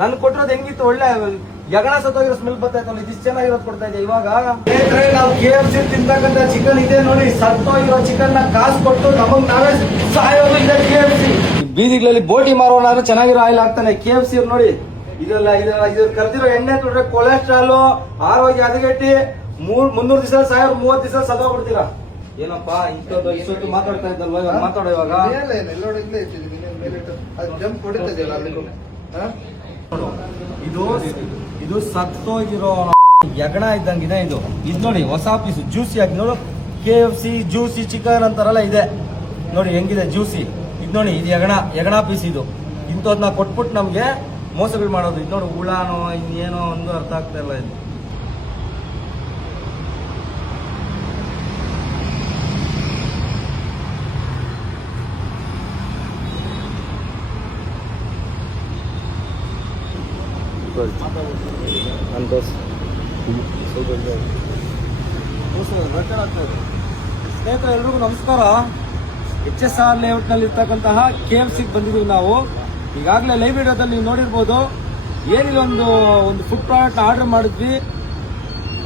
ನನ್ ಕೊಟ್ಟಿರೋದು ಹೆಂಗಿತ್ತು ಒಳ್ಳೆ ಯಗಣ ಸತ್ತೋಗಿರೋ ಸ್ಮೆಲ್ ಬರ್ತಾ ಇತ್ತಲ್ಲ, ಇದಿಷ್ಟು ಚೆನ್ನಾಗಿರೋದು ಕೊಡ್ತಾ ಇದೆ. ಇವಾಗ ನಾವು KFC ತಿಂತಕ್ಕಂತ ಚಿಕನ್ ಇದೆ ನೋಡಿ, ಸತ್ತೋಗಿರೋ ಚಿಕನ್ ನ ಕಾಸು ಕೊಟ್ಟು ನಮಗ್ ನಾವೇ ಸಾಯೋದು ಇದೆ KFC. ಬೀದಿಗಳಲ್ಲಿ ಬೋಟಿ ಮಾರೋನಾದ್ರೂ ಚೆನ್ನಾಗಿರೋ ಆಯಿಲ್ ಆಗ್ತಾನೆ. KFC ನೋಡಿ, ಇದೆಲ್ಲ ಇದ್ರ ಕರ್ದಿರೋ ಎಣ್ಣೆ ತೊಡ್ರೆ ಕೊಲೆಸ್ಟ್ರಾಲ್, ಆರೋಗ್ಯ ಹದಗೆಟ್ಟಿ 300 ದಿವಸ 30 ದಿವಸ ಸತ್ತೋಗ್ಬಿಡ್ತೀರಾ. ಏನಪ್ಪಾ ಇಷ್ಟೊತ್ತು ಮಾತಾಡ್ತಾ ಇದ್ದಲ್ವಾ, ಇವಾಗ ಮಾತಾಡೋ. ಇವಾಗ ಇದು ಸತ್ತೋಗಿರೋ ಯಗಣ ಇದ್ದಂಗಿದೆ. ಇದು ನೋಡಿ ಹೊಸ ಪೀಸ್ ಜ್ಯೂಸಿ ಆಗಿ ನೋಡು, KFC ಜ್ಯೂಸಿ ಚಿಕನ್ ಅಂತಾರಲ್ಲ ಇದೆ ನೋಡಿ ಹೆಂಗಿದೆ ಜ್ಯೂಸಿ. ಇದು ನೋಡಿ, ಇದು ಯಗಣ ಪೀಸ್. ಇದು ಇಂಥದ್ನ ಕೊಟ್ಬಿಟ್ಟು ನಮ್ಗೆ ಮೋಸಗಳು ಮಾಡೋದು. ಇದು ನೋಡಿ ಹುಳಾನೋ ಇನ್ನೇನೋ ಒಂದು ಅರ್ಥ ಆಗ್ತಾ ಇಲ್ಲ. ಇದು ಸ್ನೇಹಿತರೆ, ಎಲ್ರಿಗೂ ನಮಸ್ಕಾರ. HSR ಲೇಔಟ್ ನಲ್ಲಿ ಇರ್ತಕ್ಕಂತಹ KFC ಬಂದಿದ್ದೀವಿ ನಾವು. ಈಗಾಗಲೇ ಲೈವ್ ವಿಡಿಯೋದಲ್ಲಿ ನೀವು ನೋಡಿರ್ಬೋದು. ಏನಿಲ್ಲ, ಒಂದು ಫುಡ್ ಪ್ರಾಡಕ್ಟ್ ಆರ್ಡರ್ ಮಾಡಿದ್ವಿ,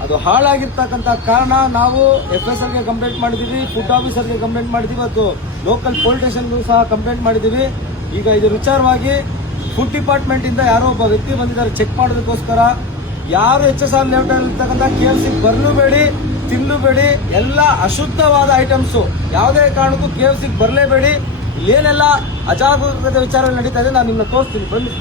ಅದು ಹಾಳಾಗಿರ್ತಕ್ಕಂಥ ಕಾರಣ ನಾವು FSL ಗೆ ಕಂಪ್ಲೇಂಟ್ ಮಾಡಿದೀವಿ, ಫುಡ್ ಆಫೀಸರ್ಗೆ ಕಂಪ್ಲೇಂಟ್ ಮಾಡಿದೀವಿ, ಮತ್ತು ಲೋಕಲ್ ಪೊಲೀಸ್ ಸ್ಟೇಷನ್ಗೂ ಸಹ ಕಂಪ್ಲೇಂಟ್ ಮಾಡಿದೀವಿ. ಈಗ ಇದು ವಿಚಾರವಾಗಿ ಫುಡ್ ಡಿಪಾರ್ಟ್ಮೆಂಟ್ ಇಂದ ಯಾರೋ ಒಬ್ಬ ವ್ಯಕ್ತಿ ಬಂದಿದ್ದಾರೆ ಚೆಕ್ ಮಾಡೋದಕ್ಕೋಸ್ಕರ. ಯಾರು HSR ಲೇಔಟ್ ಅಲ್ಲಿ ಇರ್ತಕ್ಕಂಥ KFC ಬರ್ಲೂಬೇಡಿ, ತಿನ್ನಲೂಬೇಡಿ. ಎಲ್ಲ ಅಶುದ್ಧವಾದ ಐಟಮ್ಸ್, ಯಾವುದೇ ಕಾರಣಕ್ಕೂ KFC ಬರಲೇಬೇಡಿ. ಏನೆಲ್ಲ ಅಜಾಗರೂಕತೆ ವಿಚಾರ ನಡೀತಾ ಇದೆ ನಾನು ನಿಮ್ಮನ್ನ ತೋರಿಸ್ತೀನಿ, ಬನ್ನಿ.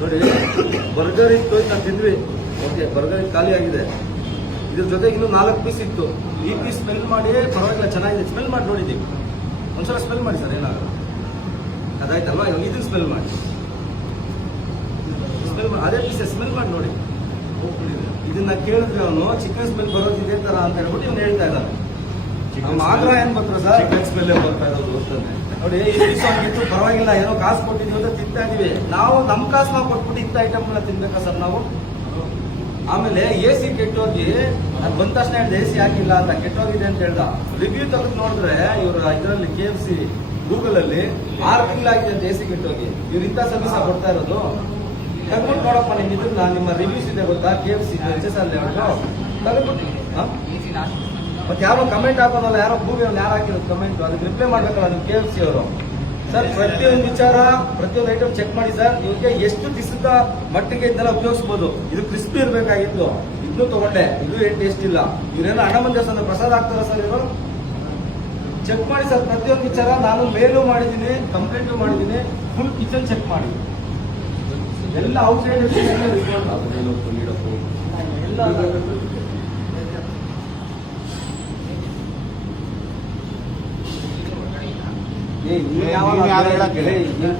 ನೋಡಿ, ಬರ್ಗರ್ ಇತ್ತು, ನಾವು ತಿಂದ್ವಿ. ಓಕೆ, ಬರ್ಗರ್ ಖಾಲಿ ಆಗಿದೆ. ಇದ್ರ ಜೊತೆಗೆ ಇನ್ನೂ 4 ಪೀಸ್ ಇತ್ತು. ಈ ಪೀಸ್ ಸ್ಮೆಲ್ ಮಾಡಿ ಪರವಾಗಿಲ್ಲ, ಚೆನ್ನಾಗಿದೆ. ಸ್ಮೆಲ್ ಮಾಡಿ ನೋಡಿದ್ದೀವಿ, ಒಂದ್ಸಲ ಸ್ಮೆಲ್ ಮಾಡಿ ಸರ್, ಏನಾಗಲ್ಲ. ಅದಾಯ್ತಲ್ವಾ, ಇವಾಗ ಇದನ್ನ ಸ್ಮೆಲ್ ಮಾಡಿ ಅದೇ ಪೀಸ್ ಸ್ಮೆಲ್ ಮಾಡಿ ನೋಡಿ. ಇದನ್ನ ಕೇಳಿದ್ರೆ ಅವನು ಚಿಕನ್ ಸ್ಮೆಲ್ ಬರೋದಿದೆ ತರ ಅಂತ ಹೇಳ್ಬಿಟ್ಟು ಇವ್ನು ಹೇಳ್ತಾ ಇದ್ದಾನೆ. ನಮ್ಮ ಆಗ್ರಹ ಏನ್ ಬರ್ತಾರೆ ಸರ್, ಚಿಕನ್ ಸ್ಮೆಲ್ ಬರ್ತಾ ಇರೋದು ಗೊತ್ತಾನೆ. ನೋಡಿ, ಈ ಪೀಸ್ ಅವ್ನಿಗಿತ್ತು, ಪರವಾಗಿಲ್ಲ, ಏನೋ ಕಾಸು ಕೊಟ್ಟಿದ್ವಿ ಅಂತ ತಿಂತಾ ಇದೀವಿ. ನಾವು ನಮ್ಮ ಕಾಸು ನಾವು ಕೊಟ್ಬಿಟ್ಟು ಇಂಥ ಐಟಮ್ಗಳನ್ನ ತಿನ್ಬೇಕಾ ಸರ್ ನಾವು? ಆಮೇಲೆ AC ಕೆಟ್ಟೋಗಿ, ಅದು ಬಂದ ತಕ್ಷಣ ಹೇಳಿದೆ AC ಹಾಕಿಲ್ಲ ಅಂತ, ಕೆಟ್ಟೋಗಿದೆ ಅಂತ ಹೇಳ್ದ. ರಿವ್ಯೂ ತೆಗೆದು ನೋಡಿದ್ರೆ ಇವರು ಇದರಲ್ಲಿ KFC ಗೂಗಲ್ ಅಲ್ಲಿ 6 ತಿಂಗಳಾಗಿದೆ ಅಂತ AC ಕೆಟ್ಟೋಗಿ. ಇವ್ರು ಇಂಥ ಸರ್ವಿಸ್ ಕೊಡ್ತಾ ಇರೋದು. ತೆಗೆದ್ಬಿಟ್ಟು ನೋಡಪ್ಪ, ನಿಮ್ಮ ರಿವ್ಯೂಸ್ ಇದೆ ಗೊತ್ತಾ KFC HSR ಲೇಔಟ್ ತೆಗೆದ್ಬಿಟ್ಟು. ಮತ್ತೆ ಯಾರೋ ಕಮೆಂಟ್ ಹಾಕೋನಲ್ಲ, ಯಾರೋ ಭೂಮಿ ಅವ್ನು ಯಾರು ಹಾಕಿರೋದು ಕಮೆಂಟ್, ಅದಕ್ಕೆ ರಿಪ್ಲೈ ಮಾಡ್ಬೇಕಲ್ಲ ನೀವು KFC ಅವರು. ಸರ್, ಪ್ರತಿಯೊಂದು ವಿಚಾರ, ಪ್ರತಿಯೊಂದು ಐಟಮ್ ಚೆಕ್ ಮಾಡಿ ಸರ್. ಇವ್ರಿಗೆ ಎಷ್ಟು ದಿವಸದ ಮಟ್ಟಿಗೆ ಇದನ್ನೆಲ್ಲ ಉಪಯೋಗಿಸಬಹುದು. ಇದು ಕ್ರಿಸ್ಪಿ ಇರಬೇಕಾಗಿತ್ತು, ಇದನ್ನು ತಗೊಂಡೆ, ಇದು ಏನು ಟೇಸ್ಟ್ ಇಲ್ಲ. ಇವ್ರೇನೋ ಹಣ ದೇವಸ್ಥಾನ ಪ್ರಸಾದ ಆಗ್ತಾರ ಸರ್ ಇವರು? ಚೆಕ್ ಮಾಡಿ ಸರ್ ಪ್ರತಿಯೊಂದು ವಿಚಾರ. ನಾನು ಮೇಲೂ ಮಾಡಿದ್ದೀನಿ, ಕಂಪ್ಲೇಂಟು ಮಾಡಿದ್ದೀನಿ. ಫುಲ್ ಕಿಚನ್ ಚೆಕ್ ಮಾಡಿ, ಎಲ್ಲ ಔಟ್ಸೈಡ್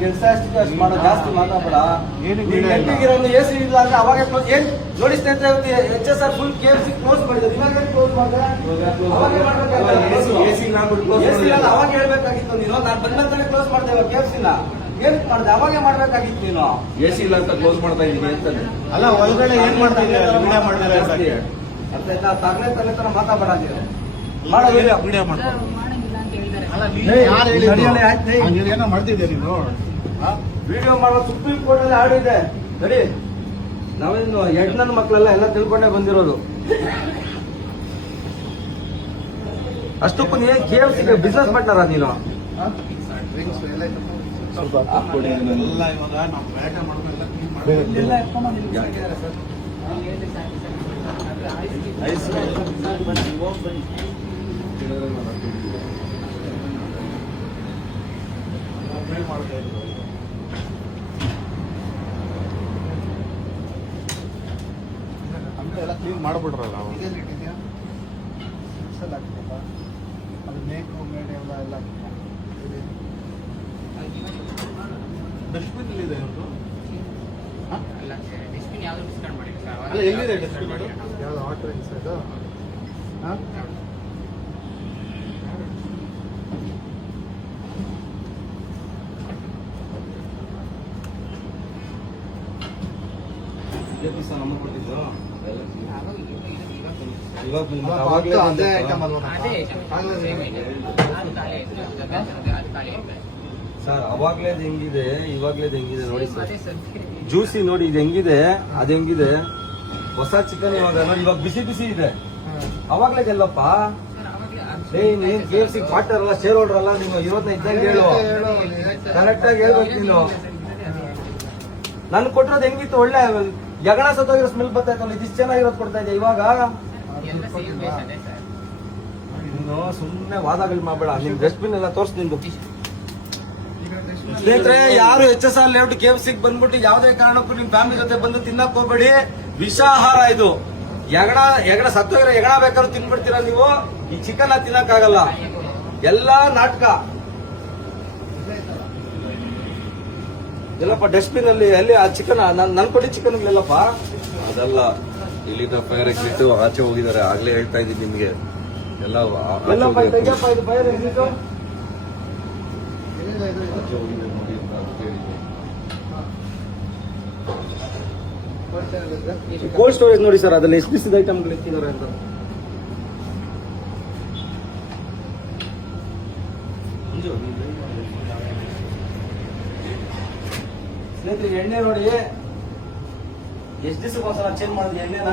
ಕೆಲಸ ಅಷ್ಟು ಮಾಡೋ, ಜಾಸ್ತಿ ಮಾತಾಡಬೇಡ. AC ಇಲ್ಲ ಅಂದ್ರೆ ಅವಾಗ ಏನ್ ನೋಡಿ ಸ್ನೇಹಿತರೆ, HSR ಫುಲ್ KFC ಕ್ಲೋಸ್ ಮಾಡಿದ್ರು. ಇವಾಗ ಕ್ಲೋಸ್ ಮಾಡಿದ್ರೆ ಅವಾಗ ಹೇಳ್ಬೇಕಾಗಿತ್ತು ನೀನು. ನಾನು ಬಂದಂತಾನೆ ಕ್ಲೋಸ್ ಮಾಡ್ತೇವೆ KFC ನ. ಏನಕ್ಕೆ ಮಾಡಿದೆ? ಅವಾಗೆ ಮಾಡ್ಬೇಕಾಗಿತ್ತು ನೀನು. AC ಇಲ್ಲ ಅಂತ ಕ್ಲೋಸ್ ಮಾಡ್ತಾ ಇದ್ದೀನಿ ಅಂತಾನೆ. ಅಲ್ಲ, ಒಳಗಡೆ ಏನ್ ಮಾಡ್ತಾ ಇದ್ದೀರಾ? ಅರ್ಥ ಆಯ್ತಾ? ತಗಲೆ ತರ ಮಾತಾಡಬೇಡ. ಮಾಡೋ ವಿಡಿಯೋ ಮಾಡ್ತಾರೆ. ಏನೋ ಮಾಡ್ತಿದ್ದೆ ನೀನು. ವಿಡಿಯೋ ಮಾಡೋ ಸುಪ್ರೀಂ ಕೋರ್ಟ್ ಅಲ್ಲಿ ಆಡಿದೆ ಸರಿ. ನಾವೇನು ನನ್ನ ಮಕ್ಕಳೆಲ್ಲ ಎಲ್ಲ ತಿಳ್ಕೊಂಡೇ ಬಂದಿರೋದು. ಅಷ್ಟಕ್ಕೂ ನೀನು KFC ಬಿಸ್ನೆಸ್ ಪಾರ್ಟ್ನರ ನೀನು. ಎಲ್ಲ ಕ್ಲೀನ್ ಮಾಡ್ಬಿಡ್ರಲ್ಲ ನಾವು. ಅದು ಮೇಕು ಮೇಡೆ ಎಲ್ಲ ಡಸ್ಟ್ಬಿನ್ ಇದೆ ಇವ್ರದ್ದು. ಡಸ್ಟ್ಬಿನ್ ಯಾವ್ದು ಡಿಸ್ಕೌಂಟ್ ಮಾಡಿಲ್ಲ ಸರ್. ಅಲ್ಲ, ಎಲ್ಲಿದೆ ಡಸ್ಟ್ಬಿನ್? ಯಾವ್ದು ಆಟೋ ಇನ್ಸೈಡ್ ಇದೇ ಪೀಸ ನಮಗೆ ಕೊಟ್ಟಿದ್ದು ಅದೇ ಐಟಮ್ ಅಲ್ವಾ ಸರ್ ಅವಾಗ್ಲೇದ್ ಹೆಂಗಿದೆ ಇವಾಗ್ಲೇದ್ ಹೆಂಗಿದೆ ನೋಡಿ ಸರ್. ಜ್ಯೂಸಿ ನೋಡಿ ಇದು ಹೆಂಗಿದೆ ಅದ್ ಹೆಂಗಿದೆ. ಹೊಸ ಚಿಕನ್ ಇವಾಗ ನೋಡಿ ಇವಾಗ ಬಿಸಿ ಬಿಸಿ ಇದೆ. ಅವಾಗ್ಲೇದಲ್ಲಪ್ಪ ನೀನ್ KFC ಪಾರ್ಟ್ನರ್ ಅಲ್ಲ ಶೇರ್ ಹೋಲ್ಡರ್ ಅಲ್ಲ. ನೀವು ಇವತ್ತ ಇದ್ದಂಗೆ ಹೇಳು, ಕರೆಕ್ಟ್ ಆಗಿ ಹೇಳ್ಬೇಕು ನೀನು. ನನ್ ಕೊಟ್ಟಿರೋದು ಹೆಂಗಿತ್ತು ಒಳ್ಳೆ ಯಗಣ ಸತ್ತೋಗಿರೋ ಸ್ಮೆಲ್ ಬರ್ತಾ ಇತ್ತಲ್ಲ, ಇದಿಷ್ಟು ಚೆನ್ನಾಗಿರೋದು ಕೊಡ್ತಾ ಇದೆ ಇವಾಗ. ನೀನು ಸುಮ್ಮನೆ ವಾದಗಳು ಮಾಡಬೇಡ. ನಿಮ್ ಡಸ್ಟ್ಬಿನ್ ಎಲ್ಲ ತೋರ್ಸ್ ನಿಂದು. ಸ್ನೇಹಿತರೆ, ಯಾರು HSR ಲೇಔಟ್ KFC ಬಂದ್ಬಿಟ್ಟು ಯಾವ್ದೇ ಕಾರಣಕ್ಕೂ ನಿಮ್ ಫ್ಯಾಮಿಲಿ ಜೊತೆ ಬಂದು ತಿನ್ನಕ್ ಹೋಗ್ಬೇಡಿ. ವಿಷಾಹಾರ ಇದು. ಎಗಣ ಸತ್ತೋಗಿರೋ ಎಗಣ ಬೇಕಾದ್ರೂ ತಿನ್ಬಿಡ್ತೀರಾ ನೀವು. ಈ ಚಿಕನ್ ತಿನ್ನಕ್ಕಾಗಲ್ಲ. ಎಲ್ಲಾ ನಾಟಕ. ಎಲ್ಲಪ್ಪ ಡಸ್ಟ್ಬಿನ್ ಅಲ್ಲಿ ಎಲ್ಲಿ ಆ ಚಿಕನ್ ನನ್ ಕೊಡಿ ಚಿಕನ್ ಎಲ್ಲಪ್ಪ. ಅದಲ್ಲ, ಇಲ್ಲಿಂದ ಫೈರ್ ಎಕ್ಸಿಟ್ ಆಚೆ ಹೋಗಿದ್ದಾರೆ. ಆಗ್ಲೇ ಹೇಳ್ತಾ ಇದ್ದೀನಿ ನಿಮ್ಗೆ ಎಲ್ಲ ಎಲ್ಲಪ್ಪ ತೆಗಿಯಪ್ಪ ಇದು ಫೈರ್ ಎಕ್ಸಿಟ್. ಆಚೆ ಹೋಗಿದ್ದಾರೆ ನೋಡಿ ಅಂತ ಹೇಳಿದ್ರು. ಕೋಲ್ಡ್ ಸ್ಟೋರೇಜ್ ನೋಡಿ ಸರ್, ಅದ್ರಲ್ಲಿ ಎಷ್ಟು ಬಿಸಿದ ಐಟಮ್ಗಳು ಇಟ್ಟಿದ್ದಾರೆ ಅಂತ. ಸ್ನೇಹಿತರೆ, ಎಣ್ಣೆ ನೋಡಿ ಎಷ್ಟು ದಿವಸಕ್ಕೊಂದ್ಸಲ ಚೇಂಜ್ ಮಾಡಿದ್ವಿ ಎಣ್ಣೆನ.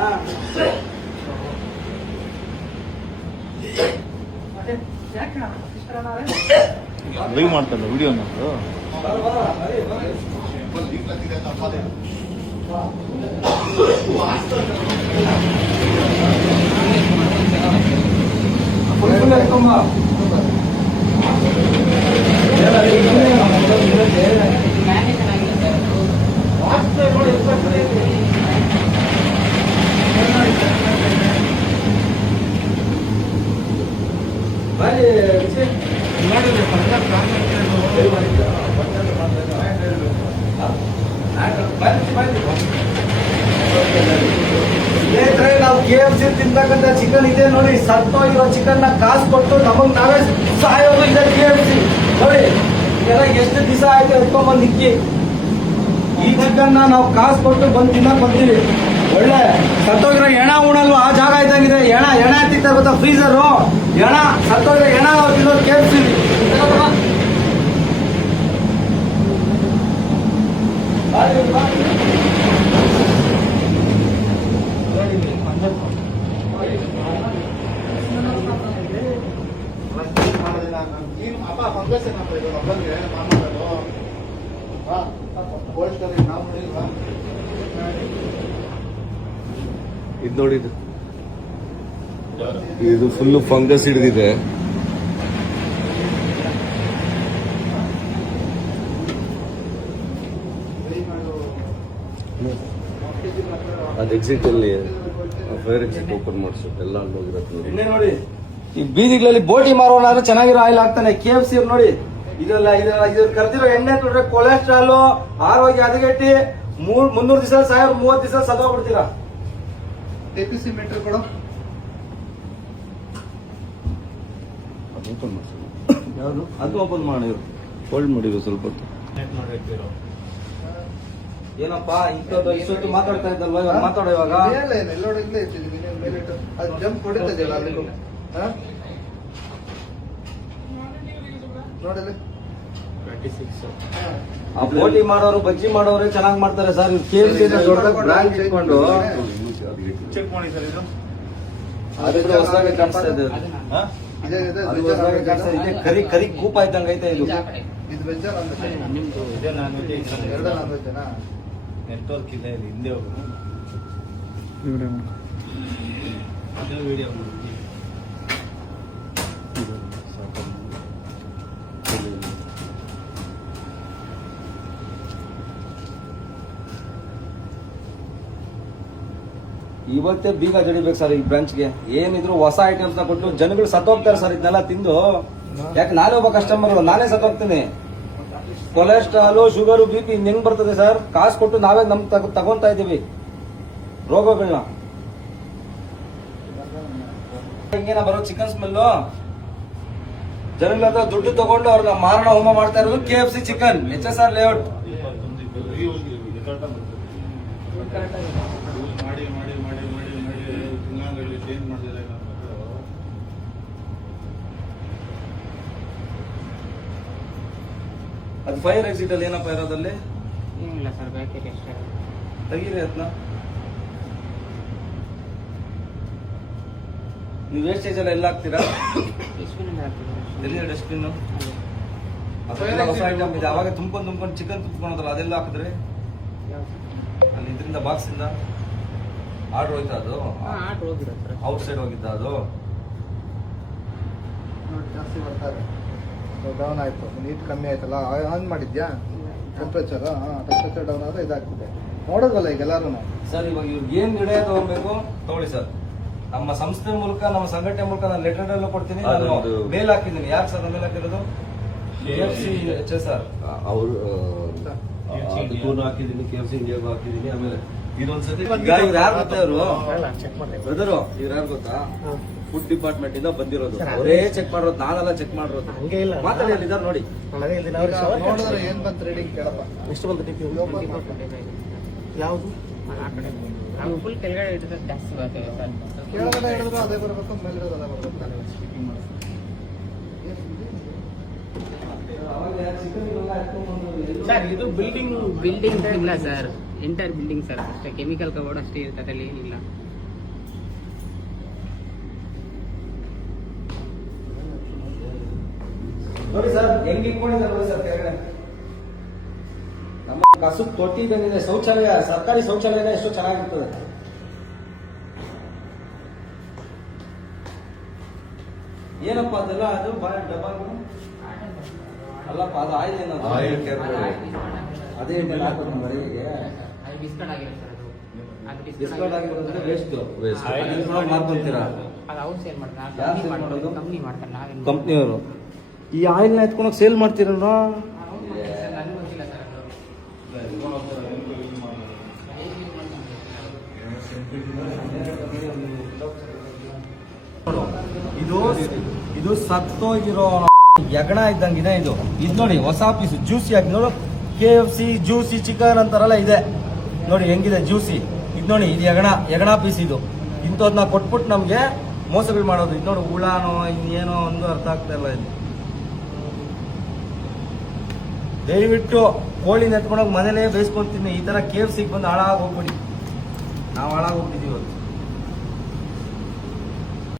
ಲೈವ್ ಮಾಡ್ತಾರೆ ವಿಡಿಯೋ ನಮ್ದು. ಸ್ನೇಹಿತರೆ, ನಾವು KFC ತಿಂತಕ್ಕಂಥ ಚಿಕನ್ ಇದೆ ನೋಡಿ. ಸತ್ತೋಗಿರೋ ಚಿಕನ್ ನ ಕಾಸು ಕೊಟ್ಟು ನಮಗ್ ನಾವೇ ಸಾಯೋದು ಇದೆ KFC ನೋಡಿ. ಇದೆಲ್ಲ ಎಷ್ಟು ದಿವಸ ಆಯ್ತು ಎತ್ಕೊಂಡ್ಬಂದ್ ಇಕ್ಕಿ. ಈ ಚಿಕನ್ ನಾವು ಕಾಸು ಕೊಟ್ಟು ಬಂದು ತಿನ್ನಕ್ ಬರ್ತೀವಿ. ಒಳ್ಳೆ ಸತ್ತೋಗಿರೋ ಎಣ ಉಣಲ್ವಾ ಆ ಜಾಗ ಇದ್ದಂಗಿದೆ. ಎಣ ತಿಂತ ಗೊತ್ತಾ ಫ್ರೀಸರು. ಎಣ ಸತ್ತೋಗಿರೋ ಎಣ ನಾವು ತಿನ್ನೋದು KFC. ಅಪ್ಪ ಫಂಗಸ್ ಏನಪ್ಪ ಇದು ಹಬ್ಬಕ್ಕೆ ಮಾತಾಡೋದು. ಕೋಲ್ಡ್ ಸ್ಟೋರೇಜ್ ನಾವು ನೋಡಿಲ್ವಾ? ಇದು ನೋಡಿ, ಇದು ಫುಲ್ ಫಂಗಸ್ ಹಿಡಿದಿದೆ. ಅದು ಎಕ್ಸಿಟ್ ಅಲ್ಲಿ ಫೈರ್ ಎಕ್ಸಿಟ್ ಓಪನ್ ಮಾಡಿಸು. ಎಲ್ಲ ಅಲ್ಲಿ ಹೋಗಿರತ್ತೆ. ಎಣ್ಣೆ ನೋಡಿ, ಈ ಬೀದಿಗಳಲ್ಲಿ ಬೋಟಿ ಮಾರೋನಾದ್ರೂ ಚೆನ್ನಾಗಿರೋ ಆಯಿಲ್ ಹಾಕ್ತಾನೆ. KFC ನೋಡಿ, ಇದೆಲ್ಲ ಇದ್ರ ಕರ್ದಿರೋ ಎಣ್ಣೆ ನೋಡ್ರೆ ಕೊಲೆಸ್ಟ್ರಾಲ್, ಆರೋಗ್ಯ ಹದಗೆಟ್ಟಿ 300 ದಿವಸ 30 ದಿವಸ ಸತ್ತೋಗ್ಬಿಡ್ತೀರಾ. APC ಮೀಟರ್ ಕೊಡು. ಅದು ಓಪನ್ ಮಾಡಿಸು. ಯಾವುದು ಅದು ಓಪನ್ ಮಾಡಿರು. ಹೋಲ್ಡ್ ಮಾಡಿರು ಸ್ವಲ್ಪ ಹೊತ್ತು. ಏನಪ್ಪಾ ಇಂಥದ್ದು ಇಷ್ಟೊತ್ತು ಮಾತಾಡ್ತಾ ಇದ್ದಲ್ವಾ, ಇವಾಗ ಮಾತಾಡೋ ಇವಾಗ. ಎಲ್ಲೋಡ ಇಲ್ಲೇ ಇಟ್ಟಿದ್ದೀನಿ ಮೇಲೆ ಇಟ್ಟು. ಅದು ಜಂಪ್ ಹೊಡಿತದಲ್ಲ ಅದಕ್ಕೂ. ನೋಡಲ್ಲಿ ಆ ಬೋಟಿ ಮಾಡೋರು ಬಜ್ಜಿ ಮಾಡೋರೇ ಚೆನ್ನಾಗಿ ಮಾಡ್ತಾರೆ ಸರ್. KFC ದೊಡ್ಡ ಬ್ರಾಂಡ್ ಇಟ್ಕೊಂಡು ಚೆಕ್ ಮಾಡಿ ಸರ್. ಇದು ಅದಿದ್ರೆ ಹೊಸದಾಗಿ ಕಾಣಿಸ್ತಾ ಇದೆ. ಇದೇ ಇದೆ. ಅದು ಹೊಸದಾಗಿ ಕಾಣಿಸ್ತಾ ಇದೆ. ಕರಿ ಕೂಪ ಇದ್ದಂಗೆ ಐತೆ ಇದು. ಇದು ವೆಜ್ ಅಲ್ಲ ಎರಡು ನಾನ್ ವೆಜ್ಜಾ? ನೆಟ್ವರ್ಕ್ ಇದೆ ಇಲ್ಲಿ ಹಿಂದೆ ಹೋಗು. ಅದು ವಿಡಿಯೋ ಇವತ್ತೇ ಬೀಗ ಜಡಿಬೇಕು ಸರ್ ಈ ಬ್ರಾಂಚ್ಗೆ. ಏನಿದ್ರು ಹೊಸ ಐಟಮ್ಸ್ ನ ಕೊಟ್ಟು ಜನಗಳು ಸತ್ತೋಗ್ತಾರೆ ಸರ್ ಇದನ್ನೆಲ್ಲ ತಿಂದು. ಯಾಕೆ ನಾನೇ ಒಬ್ಬ ಕಸ್ಟಮರ್, ನಾನೇ ಸತ್ತೋಗ್ತೀನಿ. ಕೊಲೆಸ್ಟ್ರಾಲ್, ಶುಗರ್, BP ಹೆಂಗ್ ಬರ್ತದೆ ಸರ್? ಕಾಸು ಕೊಟ್ಟು ನಾವೇ ನಮ್ ತಗೊಂತಾ ಇದೀವಿ ರೋಗಗಳನ್ನ. ಹಿಂಗೇನ ಬರೋ ಚಿಕನ್ ಸ್ಮೆಲ್ಲು. ಜನಗಳ ಹತ್ರ ದುಡ್ಡು ತಗೊಂಡು ಅವ್ರನ್ನ ಮಾರಣ ಹೋಮ ಮಾಡ್ತಾ ಇರೋದು KFC ಚಿಕನ್, HSR ಲೇಔಟ್. ಮಾಡಿ ತಿಂಗಳಲ್ಲಿ ಚೇಂಜ್ ಮಾಡಿದ್ರೆ ಅದು ಫೈರ್ ಎಕ್ಸಿಟ್ ಅಲ್ಲಿ ಏನಪ್ಪ ಇರೋದಲ್ಲಿ ಏನಿಲ್ಲ ಸರ್ ಬೇಕಿದೆ ಅಷ್ಟೇ. ತೆಗೀರಿ ಅದನ್ನ. ನೀವು ವೇಸ್ಟೇಜ್ ಎಲ್ಲ ಎಲ್ಲ ಹಾಕ್ತೀರಾ? ಡಸ್ಟ್ಬಿನ್ ಹಾಕ್ತಿದ್ದಾರೆ. ಎಲ್ಲಿ ಡಸ್ಟ್ಬಿನ್? ಹೊಸ ಐಟಮ್ ಇದೆ. ಅವಾಗ ತುಂಬ್ಕೊಂಡು ಚಿಕನ್ ತುಂಬ್ಕೊಂಡ್ರಲ್ಲ ಅದೆಲ್ಲ ಹಾಕಿದ್ರೆ ಅಲ್ಲಿ ಇದರಿಂದ ಬಾಕ್ಸ್ ಇಂದ ಆರ್ಡರ್ ಹೋಯ್ತಾ ಅದು? ಆರ್ಡ್ರ್ ಹೋಗಿರೋದು ಸರ್. ಔಟ್ ಸೈಡ್ ಹೋಗಿದ್ದ ಅದು? ನೋಡಿ ಜಾಸ್ತಿ ಬರ್ತಾರೆ. ಡೌನ್ ಆಯ್ತು, ನೀಟ್ ಕಮ್ಮಿ ಆಯ್ತಲ್ಲ, ಆನ್ ಮಾಡಿದ್ಯಾ ಟೆಂಪ್ರೇಚರ್? ಟೆಂಪ್ರೇಚರ್ ಡೌನ್ ಆದ್ರೆ ಇದಾಗ್ತದೆ. ನೋಡೋದಲ್ಲ ಈಗ ಎಲ್ಲರೂ. ಸರ್ ಇವಾಗ ಇವ್ರಿಗೆ ಏನ್ ನಿರ್ಣಯ ತಗೋಬೇಕು ತಗೊಳ್ಳಿ ಸರ್. ನಮ್ಮ ಸಂಸ್ಥೆ ಮೂಲಕ ನಮ್ಮ ಸಂಘಟನೆ ಮೂಲಕ ನಾನು ಲೆಟರ್ ಎಲ್ಲ ಕೊಡ್ತೀನಿ. ನಾನು ಅದೊಂದು- ಮೇಲ್ ಹಾಕಿದ್ದೀನಿ. ಯಾರು ಸರ್ ಮೇಲ್ ಹಾಕಿರೋದು? ಸರ್ ಅವರು ಅದಕ್ಕೂ ಹಾಕಿದ್ದೀನಿ, KFC ಇಂಡಿಯಾಗೂ ಹಾಕಿದ್ದೀನಿ. ಆಮೇಲೆ ಇದೊಂದ್ಸತಿ ಈಗ ಇವ್ರು ಯಾರು ಗೊತ್ತಾ ಇವರು? ಚೆಕ್ ಮಾಡಿ ಬ್ರದರು ಇವ್ರು ಯಾರು ಗೊತ್ತಾ? ಫುಡ್ ಡಿಪಾರ್ಟ್ಮೆಂಟ್ ಇಂದ ಬಂದಿರೋದು. ಸರ್, ಅವರೇ ಚೆಕ್ ಮಾಡಿರೋದು, ನಾನೆಲ್ಲ ಚೆಕ್ ಮಾಡಿರೋದು. ಹಂಗೆ ಇಲ್ಲ. ಮಾತಾಡಿ ಅಲ್ಲಿದ್ದಾರೆ ನೋಡಿ. ನೋಡಿದ್ರೆ ಏನ್ ಬಂತ ರೀಡಿಂಗ್ ಕೇಳಪ್ಪ. ಎಷ್ಟು ಬಂತು ಟಿಪಿ? ಯಾವುದು ಆ ಕಡೆ ನಾವು ಫುಲ್ ಕೆಳಗಡೆ ಇಟ್ಟಿದ್ರೆ ಜಾಸ್ತಿ ಬರ್ತೇವೆ ಸರ್. ಕೇಳೋದೇ ಹೇಳಿದ್ರು ಅದೇ ಬರಬೇಕು, ಮೇಲಿರೋದು ಅದೇ ಬರಬೇಕು. ಸರ್ ಇದು ಬಿಲ್ಡಿಂಗ್ ಇಲ್ಲ ಸರ್, ಎಂಟೈರ್ ಬಿಲ್ಡಿಂಗ್ ಸರ್. ಅಷ್ಟೇ ಕೆಮಿಕಲ್ ಕಬೋರ್ಡ್ ಅಷ್ಟೇ ಇರ್ತದೆ, ಅಲ್ಲಿ ಏನಿಲ್ಲ. ನೋಡಿ ಸರ್ ಹೆಂಗ್ ಇಟ್ಕೊಂಡಿದ್ದಾರೆ ನೋಡಿ ಸರ್ ಕೆಳಗಡೆ. ನಮ್ಮ ಕಸು ತೊಟ್ಟಿ ಬಂದಿದೆ. ಶೌಚಾಲಯ, ಸರ್ಕಾರಿ ಶೌಚಾಲಯನ ಎಷ್ಟು ಚೆನ್ನಾಗಿರ್ತದೆ. ಏನಪ್ಪ ಅದೆಲ್ಲ? ಅದು ಬಾಳ ಡಬ್ಬ ಅಲ್ಲಪ್ಪ, ಅದು ಆಯಿಲ್ ಏನದು? Oil care. ಅದೇ ಹಾಕೋದು ಮರಿಗೆ ಅದು ಬಿಸ್ಕಟ್ ಆಗಿರುತ್ತೆ ಸರ್. ಅದು ಡಿಸ್ಕೌಂಟ್ ಆಗಿರೋದ್ರೆ ವೇಸ್ಟ್. Waste. ಮಾಡ್ಕೊಂತೀರಾ? ಅದು ಅವ್ರು ಸೇಲ್ ಮಾಡ್ತಾರೆ, ಯಾರು sale ಮಾಡೋದು? ಕಂಪ್ನಿ ಮಾಡ್ತಾರೆ, ನಾವೇನು ಕಂಪ್ನಿಯವರು ಈ ಆಯಿಲ್ನ ಎತ್ಕೊಂಡೋಗಿ ಸೇಲ್ ಮಾಡ್ತೀರಲ್ವಾ? ನನಗೆ ಗೊತ್ತಿಲ್ಲ ಸರ್ ಅದು. ಇದು ಇದು ಸತ್ತೋಗಿರೋ ಯಗಣ ಇದ್ದಂಗಿದೆ. ಇದು ನೋಡಿ ಹೊಸ ಪೀಸ್ ಜ್ಯೂಸಿ ಆಗಿ ನೋಡು. KFC ಜ್ಯೂಸಿ ಚಿಕನ್ ಅಂತಾರಲ್ಲ ಇದೆ ನೋಡಿ ಹೆಂಗಿದೆ ಜ್ಯೂಸಿ. ಇದು ನೋಡಿ, ಇದು ಯಗಣ ಪೀಸ್. ಇದು ಇಂಥದ್ನ ಕೊಟ್ಬಿಟ್ಟು ನಮ್ಗೆ ಮೋಸಗಳು ಮಾಡೋದು. ಇದು ನೋಡಿ ಹುಳಾನೋ ಇನ್ನೇನೋ ಒಂದು ಅರ್ಥ ಆಗ್ತಾ ಇಲ್ಲ. ಇದು ದಯವಿಟ್ಟು ಕೋಳಿ ಎತ್ಕೊಂಡೋಗಿ ಮನೇಲೇ ಬೇಯಿಸ್ಕೊಂತೀನಿ. ಈ ತರ KFC ಬಂದು ಹಾಳಾಗಿ ಹೋಗ್ಬಿಡಿ. ನಾವು ಹಾಳಾಗಿ ಹೋಗ್ತಿದ್ದೀವಿ ಇವತ್ತು.